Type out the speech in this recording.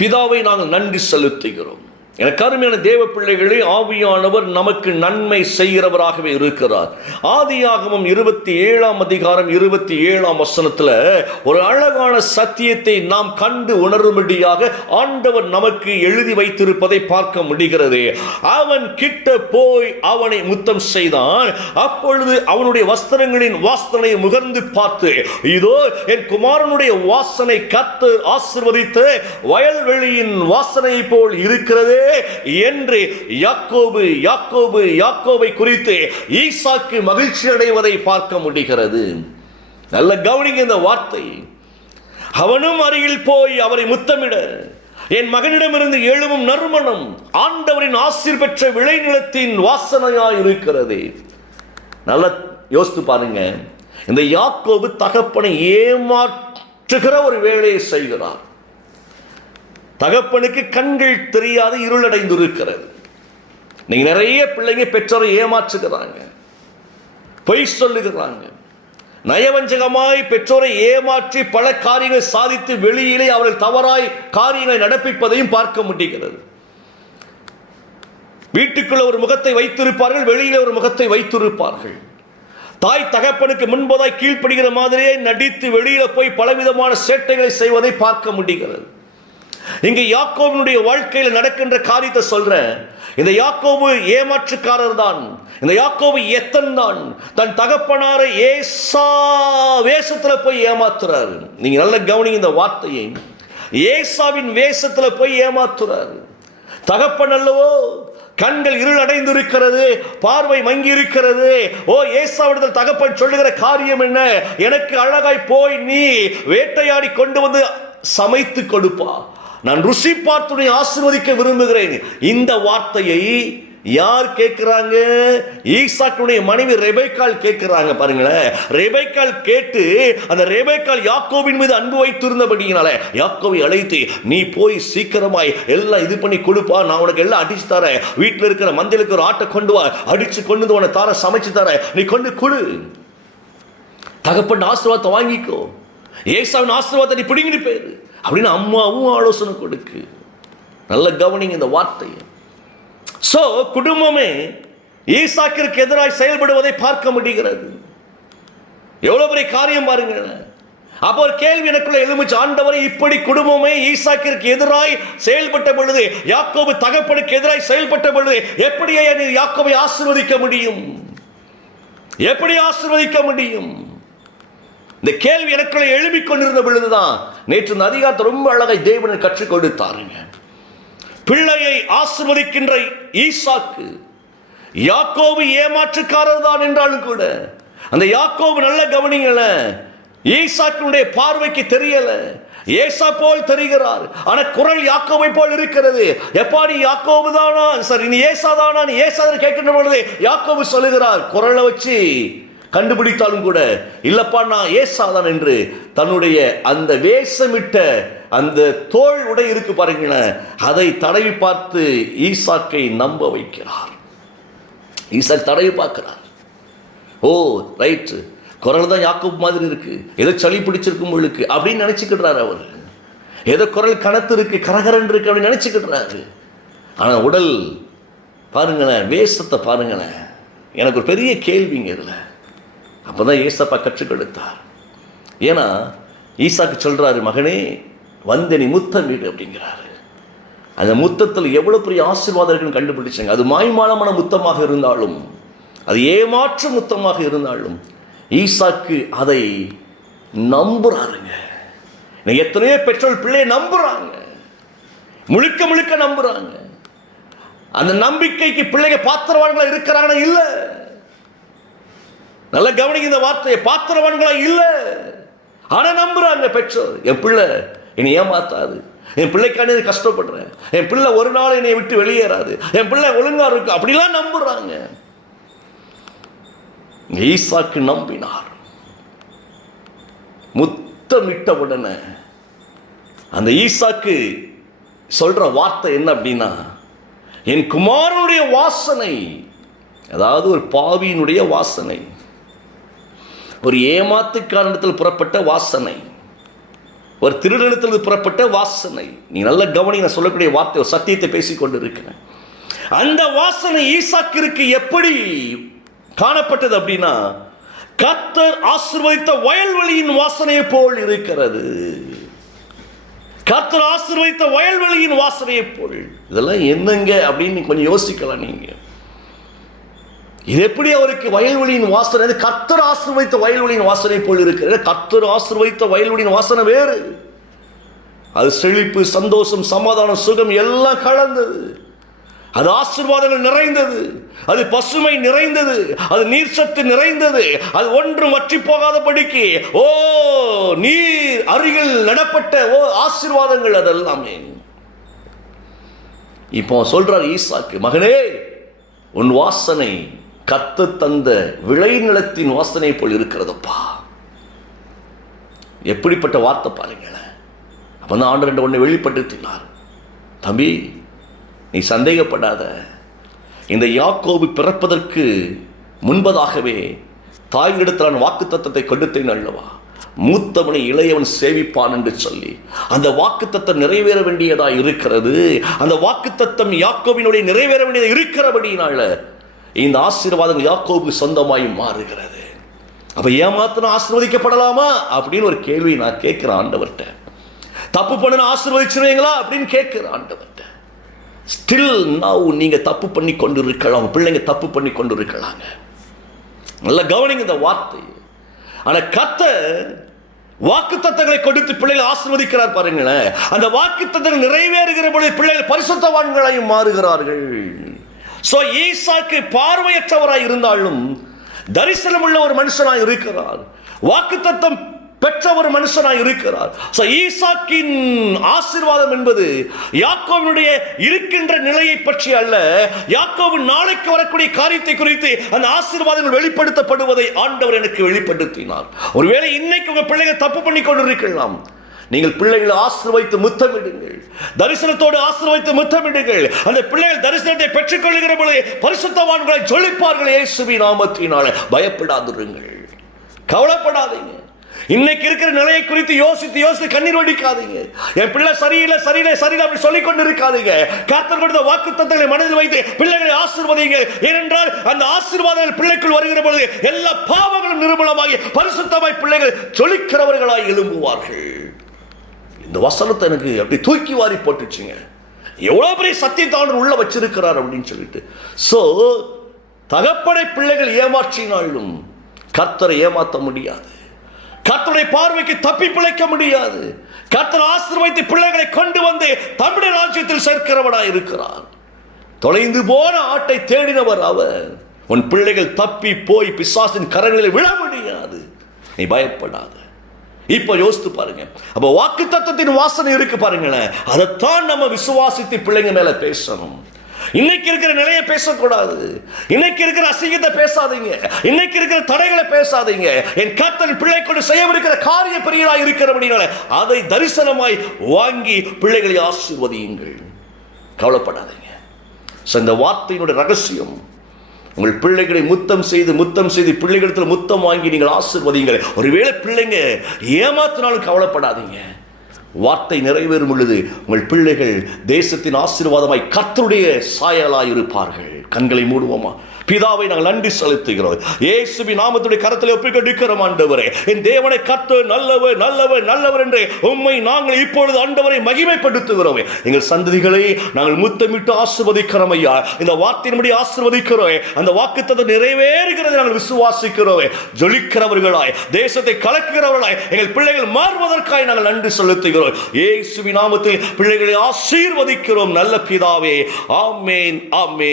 பிதாவை நாங்கள் நன்றி செலுத்துகிறோம். எனக்கு அருமையான தேவ பிள்ளைகளே, ஆவியானவர் நமக்கு நன்மை செய்கிறவராகவே இருக்கிறார். ஆதியாகமம் 27ஆம் அதிகாரம் 27ஆம் வசனத்தில் ஒரு அழகான சத்தியத்தை நாம் கண்டு உணரும்படியாக ஆண்டவர் நமக்கு எழுதி வைத்திருப்பதை பார்க்க முடிகிறது. அவன் கிட்ட போய் அவனை முத்தம் செய்தான். அப்பொழுது அவனுடைய வஸ்திரங்களின் வாசனை முகர்ந்து பார்த்து, இதோ என் குமாரனுடைய வாசனை கர்த்தர் ஆசீர்வதித்து வயல்வெளியின் வாசனை போல் இருக்கிறதே என்று யாக்கோபை குறித்து ஈசாக்கு மகிழ்ச்சி அடைவதை பார்க்க முடிகிறது. நல்ல கவனிங்க இந்த வார்த்தை. அவனும் அருகில் போய் அவரை முத்தமிட, என் மகனிடமிருந்து எழுவும் நறுமணம் ஆண்டவரின் ஆசீர் பெற்ற விளைநிலத்தின் வாசனையாய் இருக்கிறது. நல்ல யோசித்து பாருங்க. இந்த யாக்கோபு தகப்பனை ஏமாற்றுகிற ஒரு வேலையை செய்கிறார். தகப்பனுக்கு கண்கள் தெரியாத இருளடைந்து இருக்கிறது. நீங்க நிறைய பிள்ளைங்க பெற்றோரை ஏமாற்றுகிறாங்க, பொய் சொல்லுகிறாங்க, நயவஞ்சகமாய் பெற்றோரை ஏமாற்றி பல காரியங்கள் சாதித்து வெளியிலே அவர்கள் தவறாய் காரியங்களை நடப்பிப்பதையும் பார்க்க முடிகிறது. வீட்டுக்குள்ள ஒரு முகத்தை வைத்திருப்பார்கள், வெளியில ஒரு முகத்தை வைத்திருப்பார்கள். தாய் தகப்பனுக்கு முன்பதாய் கீழ்ப்படுகிற மாதிரியே நடித்து வெளியில போய் பலவிதமான சேட்டைகளை செய்வதை பார்க்க முடிகிறது. இங்க யாக்கோபினுடைய வாழ்க்கையில் நடக்கின்ற காரியத்தை சொல்றேன். இந்த யாக்கோபு ஏமாற்றுக்காரர் தான். இந்த யாக்கோபு எத்தன் தான். தன் தகப்பனாரை ஏசா வேஷத்துல போய் ஏமாத்துறாரு. நீங்க நல்ல கவனிங்க இந்த வார்த்தையை. ஏசாவின் வேஷத்துல போய் ஏமாத்துறாரு. தகப்பன் அல்லவோ, கண்கள் இருள் அடைந்து இருக்கிறது, பார்வை மங்கி இருக்கிறது. ஓ, ஏசாவிடத்தில் தகப்பன் சொல்லுகிற காரியம் என்ன? எனக்கு அழகாய் போய் நீ வேட்டையாடி கொண்டு வந்து சமைத்து கொடுப்பா, நான் ருசி பார்த்து ஆசீர்வதிக்க விரும்புகிறேன். இந்த வார்த்தையை யார் கேட்கிறாங்க? ஈசாக்குடைய மனைவி ரெபெக்காள் கேட்கிறாங்க. பாருங்களேன், ரெபெக்காள் கேட்டு அந்த ரெபெக்காள் யாக்கோபின் மீது அன்பு வைத்திருந்தபடியினால யாக்கோவை அழைத்து, நீ போய் சீக்கிரமாய் எல்லாம் இது பண்ணி கொடுப்பா, நான் உனக்கு எல்லாம் அடிச்சு தரேன், வீட்டில் இருக்கிற மந்தையிலுக்கு ஒரு ஆட்டை கொண்டு வா, அடிச்சு கொண்டு வந்து உனக்கு தார சமைச்சு தரேன், நீ கொண்டு கொடு, தகப்பன் ஆசீர்வாதத்தை வாங்கிக்கோ, ஏசாவின் ஆசீர்வாதத்தை நீ பிடிங்கிட்டு போயிரு அப்படின்னு அம்மாவும் ஆலோசனை கொடுக்கு. நல்ல கவனிங்க இந்த வார்த்தையை. சோ குடும்பமே ஈசாக்கிற்கு எதிராக செயல்படுவதை பார்க்க முடிகிறது. எவ்வளவு பெரிய காரியம் பாருங்க. அப்போ ஒரு கேள்வி எனக்குள்ள எழுமிச்சு, ஆண்டவரை இப்படி குடும்பமே ஈசாக்கிற்கு எதிராய் செயல்பட்ட பொழுது, யாக்கோபு தகப்பனுக்கு எதிராய் செயல்பட்ட பொழுது எப்படியே நீ யாக்கோபை ஆசீர்வதிக்க முடியும்? எப்படி ஆசீர்வதிக்க முடியும்? இந்த கேள்வி எனக்குள்ள எழுப்பிக் கொண்டிருந்த பொழுதுதான் நேற்று இந்த அதிகாரத்தை ரொம்ப அழகாய் தேவனை கற்றுக் கொடுத்தாருங்க. பிள்ளையை ஆசீர்வதிக்கின்ற ஈசாக்கு, யாக்கோபு ஏமாற்றுக்காரர் தான் என்றாலும் கூட, அந்த யாக்கோபு நல்ல கவனிங்கள, ஈசாக்கினுடைய பார்வைக்கு தெரியல, ஏசா போல் தெரிகிறார். ஆனா குரல் யாக்கோபை போல் இருக்கிறது. எப்பாடி யாக்கோபு தானா, சரி நீ ஏசா தானா, நீ ஏசா கேட்கின்ற பொழுது யாக்கோபு சொல்லுகிறார், குரலை வச்சு கண்டுபிடித்தாலும் கூட இல்லப்பா நான் ஏசாதான் என்று தன்னுடைய அந்த வேஷமிட்ட அந்த தோள் உடை இருக்கு பாருங்களேன், அதை தடவி பார்த்து ஈசாக்கை நம்ப வைக்கிறார். ஈசாக் தடவி பார்க்கிறார். ஓ ரைட், குரல் தான் யாக்கோபு மாதிரி இருக்கு, ஏதோ சளி பிடிச்சிருக்கும் உங்களுக்கு அப்படின்னு நினைச்சுக்கிட்டாரு. அவர் ஏதோ குரல் கனத்து இருக்கு, கரகரன் இருக்கு அப்படின்னு நினைச்சுக்கிட்டாரு. ஆனா உடல் பாருங்களேன், வேஷத்தை பாருங்களேன். எனக்கு ஒரு பெரிய கேள்விங்க இதுல. அப்பதான் ஏசப்பா கற்றுக் கொடுத்தார். ஏன்னா ஈசாக்கு சொல்றாரு, மகனே வந்து நீ முத்தமிடு அப்படிங்கிறாரு. அந்த முத்தத்தில் எவ்வளவு பெரிய ஆசீர்வாதம் இருக்குன்னு கண்டுபிடிச்சாங்க. அது மாய்மாலமான முத்தமாக இருந்தாலும், அது ஏமாற்று முத்தமாக இருந்தாலும் ஈசாக்கு அதை நம்புறாருங்க. எத்தனையோ பெற்றோர் பிள்ளையை நம்புறாங்க, முழுக்க முழுக்க நம்புறாங்க. அந்த நம்பிக்கைக்கு பிள்ளைங்க பாத்திரவான்களா இருக்கிறாங்கன்னா இல்ல. நல்ல கவனிக்க இந்த வார்த்தையை, பாத்திரவான்களா இல்ல, ஆனா நம்புறாங்க பெற்றோர். என் பிள்ளை என்னை ஏமாத்தாது, என் பிள்ளைக்கான கஷ்டப்படுறேன், என் பிள்ளை ஒரு நாள் என்னை விட்டு வெளியேறாது, என் பிள்ளை ஒழுங்கா இருக்கு அப்படிலாம் நம்புறாங்க. ஈசாக்கு நம்பினார். முத்தமிட்ட உடனே அந்த ஈசாக்கு சொல்ற வார்த்தை என்ன அப்படின்னா, என் குமாரனுடைய வாசனை, அதாவது ஒரு பாவியினுடைய வாசனை, ஒரு ஏமாத்து காரணத்தில் புறப்பட்ட வாசனை, ஒரு திருடனத்திலிருந்து புறப்பட்ட வாசனை. நீ நல்ல கவனி, நான் சொல்லக்கூடிய வார்த்தை ஒரு சத்தியத்தை பேசிக்கொண்டு இருக்கிறேன். அந்த வாசனை ஈசாக்கிற்கு எப்படி காணப்பட்டது அப்படின்னா, கர்த்தர் ஆசீர்வதித்த வயல்வெளியின் வாசனையை போல் இருக்கிறது. கர்த்தர் ஆசீர்வதித்த வயல்வெளியின் வாசனையை போல். இதெல்லாம் என்னங்க அப்படின்னு கொஞ்சம் யோசிக்கலாம் நீங்க. இது எப்படி அவருக்கு வயல்வெளியின் வாசனை, கர்த்தர் ஆசீர்வதித்த வயல்வெளியின் வாசனை போல் இருக்கிறது. கர்த்தர் ஆசீர்வதித்த வயல்வெளியின் வாசனை வேறு. அது செழிப்பு, சந்தோஷம், சமாதானம், சுகம் எல்லாம் கலந்தது. அது ஆசீர்வாதங்கள் நிறைந்தது, அது பசுமை நிறைந்தது, அது நீர் சத்து நிறைந்தது, அது ஒன்றும் வற்றி போகாதபடிக்கு நீர் அருகில் நடப்பட்ட ஆசீர்வாதங்கள் அதெல்லாமே. இப்போ சொல்றார் ஈசாக்கு, மகனே உன் வாசனை கர்த்தர் தந்த விளைநிலத்தின் வாசனை போல் இருக்கிறதப்பா. எப்படிப்பட்ட வார்த்தை பாருங்களேன். அப்பதான் ஆண்டவர் ஒன்று வெளிப்படுத்தினார், தம்பி நீ சந்தேகப்படாத. இந்த யாக்கோபு பிறப்பதற்கு முன்பதாகவே தாயிடத்தில் நான் வாக்குத்தத்தத்தை கொடுத்தேன் அல்லவா, மூத்தவனை இளையவன் சேவிப்பான் என்று சொல்லி அந்த வாக்குத்தத்தம் நிறைவேற வேண்டியதா இருக்கிறது. அந்த வாக்குத்தத்தம் யாக்கோபினுடைய நிறைவேற வேண்டியது இருக்கிறபடினால இந்த ஆசீர்வாதங்கள் யாக்கோபுக்கு சொந்தமாய் மாறுகிறது. அப்ப ஏமாத்தின ஆசீர்வதிக்கப்படலாமா அப்படின்னு ஒரு கேள்வி நான் கேட்கிறேன் ஆண்டவர்கிட்ட. தப்பு பண்ண ஆசீர்வதிச்சிருவீங்களா அப்படின்னு கேட்கிறேன் ஆண்டவர்கிட்ட. ஸ்டில் நவ் நீங்க தப்பு பண்ணி கொண்டு இருக்கலாம், பிள்ளைங்க தப்பு பண்ணி கொண்டு இருக்கலாங்க. நல்ல கவனிங்க இந்த வார்த்தை. ஆனா கர்த்தர் வாக்குத்தத்தங்களை கொடுத்து பிள்ளைகள் ஆசீர்வதிக்கிறார் பாருங்களேன். அந்த வாக்குத்தத்தங்கள் நிறைவேறுகிற பொழுது பிள்ளைகள் பரிசுத்தவான்களாயும் மாறுகிறார்கள். சோ ஈசாக்கு பார்வையற்றவராய் இருந்தாலும் தரிசனம் உள்ள ஒரு மனுஷனாய் இருக்கிறார், வாக்குத்தத்தம் பெற்ற ஒரு மனுஷனாய் இருக்கிறார். ஈசாக்கின் ஆசீர்வாதம் என்பது யாக்கோபினுடைய இருக்கின்ற நிலையை பற்றி அல்ல, யாக்கோபு நாளைக்கு வரக்கூடிய காரியத்தை குறித்து அந்த ஆசீர்வாதங்கள் வெளிப்படுத்தப்படுவதை ஆண்டவர் எனக்கு வெளிப்படுத்தினார். ஒருவேளை இன்னைக்கு உங்க பிள்ளைகள் தப்பு பண்ணி கொண்டிருக்கலாம், நீங்கள் பிள்ளைகளை ஆசீர்வதித்து முத்தமிடுங்கள், தரிசனத்தோடு ஆசீர்வதித்து முத்தமிடுங்கள். அந்த பிள்ளைகள் தரிசனத்தை பெற்றுக் கொள்ளுகிற பொழுது பரிசுத்தவான்களை ஜொலிப்பார்கள் இயேசுவின் நாமத்தினால. பயப்படாதிருங்கள், கவலைப்படாதீங்க. இன்னைக்கு இருக்கிற நிலையை குறித்து யோசித்து யோசித்து கண்ணீர் வடிக்காதீங்க. என் பிள்ளை சரியில்லை சரியில்லை சரியில்லை அப்படி சொல்லிக் கொண்டு இருக்காதீங்க. கர்த்தர் கொடுத்த வாக்குத்தத்தங்களை மனதில் வைத்து பிள்ளைகளை ஆசீர்வதிங்க. ஏனென்றால் அந்த ஆசீர்வாதங்கள் பிள்ளைக்குள் வருகிற பொழுது எல்லா பாவங்களும் நிர்மூலமாகி பரிசுத்தமாய் பிள்ளைகள் ஜொலிக்கிறவர்களாய் எழும்புவார்கள். இந்த வசனத்தை எனக்கு அப்படி தூக்கி வாரி போட்டுச்சுங்க. எவ்வளவு பெரிய சத்தியத்தை உள்ள வச்சிருக்கிறார் அப்படின்னு சொல்லிட்டு. சோ தகப்பனை பிள்ளைகள் ஏமாற்றினாலும் கர்த்தரை ஏமாற்ற முடியாது, கர்த்தருடைய பார்வைக்கு தப்பி பிழைக்க முடியாது. கர்த்தர் ஆசீர்வதித்து பிள்ளைகளை கொண்டு வந்து தம்முடைய ராஜ்யத்தில் சேர்க்கிறவனாய் இருக்கிறார். தொலைந்து போன ஆட்டை தேடினவர் அவர். உன் பிள்ளைகள் தப்பி போய் பிசாசின் கரங்களில் விழ முடியாது, நீ பயப்படாத. இப்ப யோசித்து பாருங்க, அப்ப வாக்குத்தத்தத்தின் வாசனை இருக்கு பாருங்களேன், அதைத்தான் நம்ம விசுவாசித்து பிள்ளைங்க மேல பேசணும். இன்னைக்கு இருக்கிற நிலையை பேசக்கூடாது, இன்னைக்கு இருக்கிற அசிங்கத்தை பேசாதீங்க, இன்னைக்கு இருக்கிற தடைகளை பேசாதீங்க. என் கர்த்தர் பிள்ளை கொண்டு செய்யவிருக்கிற காரிய பெரியதாய் இருக்கிறபடினால அதை தரிசனமாய் வாங்கி பிள்ளைகளை ஆசீர்வதியுங்கள், கவலைப்படாதீங்க. இந்த வார்த்தையினுடைய ரகசியம், உங்கள் பிள்ளைகளை முத்தம் செய்து பிள்ளைகளிடத்தில் முத்தம் வாங்கி நீங்கள் ஆசீர்வதியுங்கள். ஒருவேளை பிள்ளைங்க ஏமாத்தினாலும் கவலைப்படாதீங்க, வார்த்தை நிறைவேறும் பொழுது உங்கள் பிள்ளைகள் தேசத்தின் ஆசீர்வாதமாய் கர்த்தருடைய சாயலாய் இருப்பார்கள். கண்களை மூடுவோமா? பிதாவை நாங்கள் நன்றி செலுத்துகிறோம். இயேசுவின் நாமத்துடைய கரத்தில் ஒப்புக்கொடுக்கிறோம். ஆண்டவரே, என் தேவனை கர்த்தர் நல்லவர் நல்லவர் நல்லவர் என்று உம்மை நாங்கள் இப்பொழுது ஆண்டவரை மகிமைப்படுத்துகிறோம். எங்கள் சந்ததிகளை நாங்கள் முத்தமிட்டு ஆசீர்வதிக்கிறோம் ஐயா. இந்த வார்த்தையின்படி ஆசீர்வதிக்கிறோம். அந்த வாக்குத்தத்தம் நிறைவேறுகிறதை நாங்கள் விசுவாசிக்கிறோம். ஜொலிக்கிறவர்களாய், தேசத்தை கலக்குகிறவர்களாய் எங்கள் பிள்ளைகள் மாறுவதற்காக நாங்கள் நன்றி செலுத்துகிறோம். இயேசுவின் நாமத்தில் பிள்ளைகளை ஆசீர்வதிக்கிறோம் நல்ல பிதாவே. ஆமென், ஆமென்.